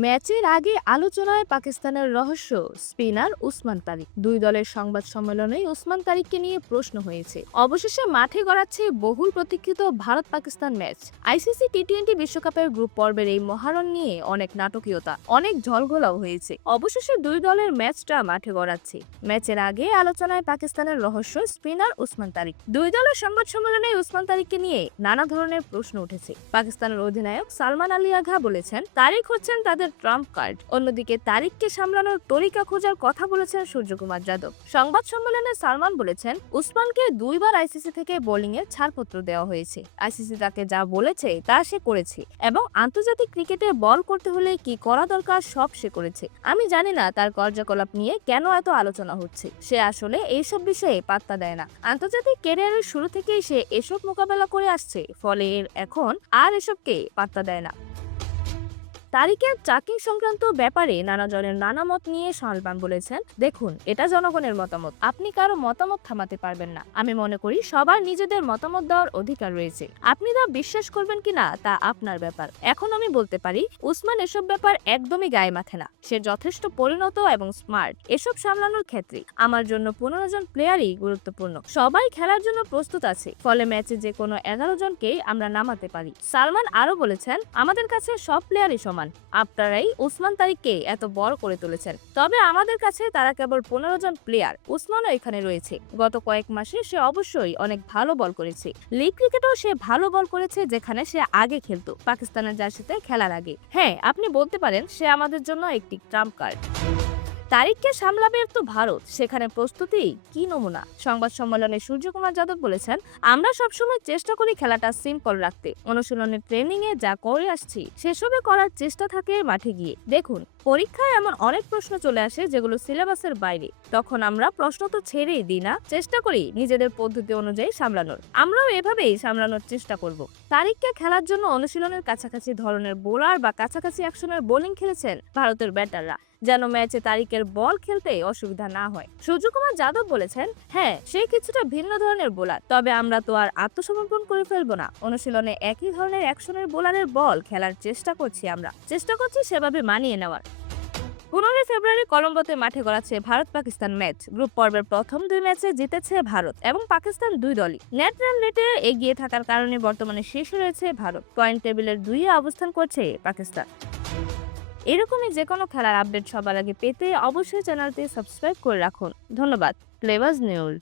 ম্যাচের আগে আলোচনায় পাকিস্তানের রহস্য, স্পিনার উসমান তারিক। দুই দলের সংবাদ সম্মেলনে উসমান তারিককে নিয়ে প্রশ্ন হয়েছে। অবশেষে মাঠে গড়াচ্ছে বহুল প্রতীক্ষিত Bharat Pakistan match. ICC T twenty বিশ্বকাপের গ্রুপ পর্বের এই মহারণ নিয়ে অনেক নাটকীয়তা, অনেক ঝলঘোলাও হয়েছে। অবশেষে দুই দলের ম্যাচটা মাঠে গড়াচ্ছে। ম্যাচের আগে আলোচনায় পাকিস্তানের রহস্য, স্পিনার উসমান তারিক। দুই দলের সংবাদ সম্মেলনে উসমান তারিককে নিয়ে নানা ধরনের প্রশ্ন উঠেছে। পাকিস্তানের অধিনায়ক সালমান আলী আঘা বলেছেন, তারিক হচ্ছেন তাদের ট্রাম্প কার্ড। অন্যদিকে তারিককে সামলানোর তরিকা খোঁজার কথা বলেছেন সূর্যকুমার যাদব। সংবাদ সম্মেলনে সালমান বলেছেন, উসমানকে দুইবার আইসিসি থেকে বোলিং এর ছাড়পত্র দেওয়া হয়েছে। আইসিসি তাকে যা বলেছে তা সে করেছে এবং আন্তর্জাতিক ক্রিকেটে বল করতে হলে কি করা দরকার সব সে করেছে। আমি জানি না তার কার্যকলাপ নিয়ে কেন এত আলোচনা হচ্ছে। সে আসলে এইসব বিষয়ে পাত্তা দেয় না। আন্তর্জাতিক ক্যারিয়ারের শুরু থেকেই সে এসব মোকাবেলা করে আসছে। ফলে এখন আর এসবকে পাত্তা দেয় না। তারিখের চাকিং সংক্রান্ত ব্যাপারে নানা জনের নানা মত নিয়ে সালমান বলেছেন। দেখুন, এটা জনগণের মতামত। আপনি কারও মতামত থামাতে পারবেন না। আমি মনে করি সবার নিজেদের মতামত দেওয়ার অধিকার রয়েছে। আপনি তা বিশ্বাস করবেন কিনা তা আপনার ব্যাপার। এখন আমি বলতে পারি, উসমান এসব ব্যাপার একদমই গায়ে মাথে না। সে যথেষ্ট পরিণত এবং স্মার্ট। এসব সামলানোর ক্ষেত্রে আমার জন্য পনেরো জন প্লেয়ারই গুরুত্বপূর্ণ। সবাই খেলার জন্য প্রস্তুত আছে। ফলে ম্যাচে যে কোনো এগারো জনকেই আমরা নামাতে পারি। সালমান আরও বলেছেন, আমাদের কাছে সব প্লেয়ারই সমান। আপনারাই উসমান তারিককে এত বড় করে তুলেছেন। তবে আমাদের কাছে তারা কেবল পনেরো জন প্লেয়ার উসমানও এখানে রয়েছে। গত কয়েক মাসে সে অবশ্যই অনেক ভালো বল করেছে। লিগ ক্রিকেটেও সে ভালো বল করেছে যেখানে সে আগে খেলতো, পাকিস্তানের জার্সিতে খেলার আগে। হ্যাঁ আপনি বলতে পারেন সে আমাদের জন্য একটি ট্রাম্প কার্ড তারিখকে সামলাবে তো ভারত। সেখানে প্রস্তুতি কি নমুনা? সংবাদ সম্মেলনে সূর্যকুমার যাদব বলেছেন, আমরা সবসময় চেষ্টা করি খেলাটা সিম্পল রাখতে। অনুশীলনের ট্রেনিং এ যা করে আসছি, সেসবে করার চেষ্টা থাকে মাঠে গিয়ে। দেখুন, পরীক্ষায় এমন অনেক প্রশ্ন চলে আসে যেগুলো সিলেবাসের বাইরে। তখন আমরা প্রশ্ন তো ছেড়েই দিই না, চেষ্টা করি নিজেদের পদ্ধতি অনুযায়ী সামলানোর। আমরাও এভাবেই সামলানোর চেষ্টা করব। তারিখকে খেলার জন্য অনুশীলনের কাছাকাছি ধরনের বোলার বা কাছাকাছি অ্যাকশনের বোলিং খেলেছেন ভারতের ব্যাটাররা। যেন ম্যাচে তারিখের বল খেলতে অসুবিধা না হয়। সূর্যকুমার যাদব বলেছেন হ্যাঁ সে কিছুটা ভিন্ন ধরনের বোলার, তবে আমরা তো আর আত্মসমর্পণ করে ফেলব না। অনুশীলনে একই ধরনের অ্যাকশনের বোলারের বল খেলার চেষ্টা করছি আমরা। চেষ্টা করছি সেভাবে মানিয়ে নেওয়ার। পনেরোই ফেব্রুয়ারি কলম্বোতে মাঠে গড়াচ্ছে ভারত পাকিস্তান ম্যাচ। গ্রুপ পর্বের প্রথম দুই ম্যাচে জিতেছে ভারত এবং পাকিস্তান দুই দলই। নেট রান রেটে এগিয়ে থাকার কারণে বর্তমানে শীর্ষে রয়েছে ভারত। পয়েন্ট টেবিলের দুইয়ে অবস্থান করছে পাকিস্তান। এরকমই যে কোনো খেলার আপডেট সবার আগে পেতে অবশ্যই চ্যানেলটি সাবস্ক্রাইব করে রাখুন। ধন্যবাদ। Flavours news.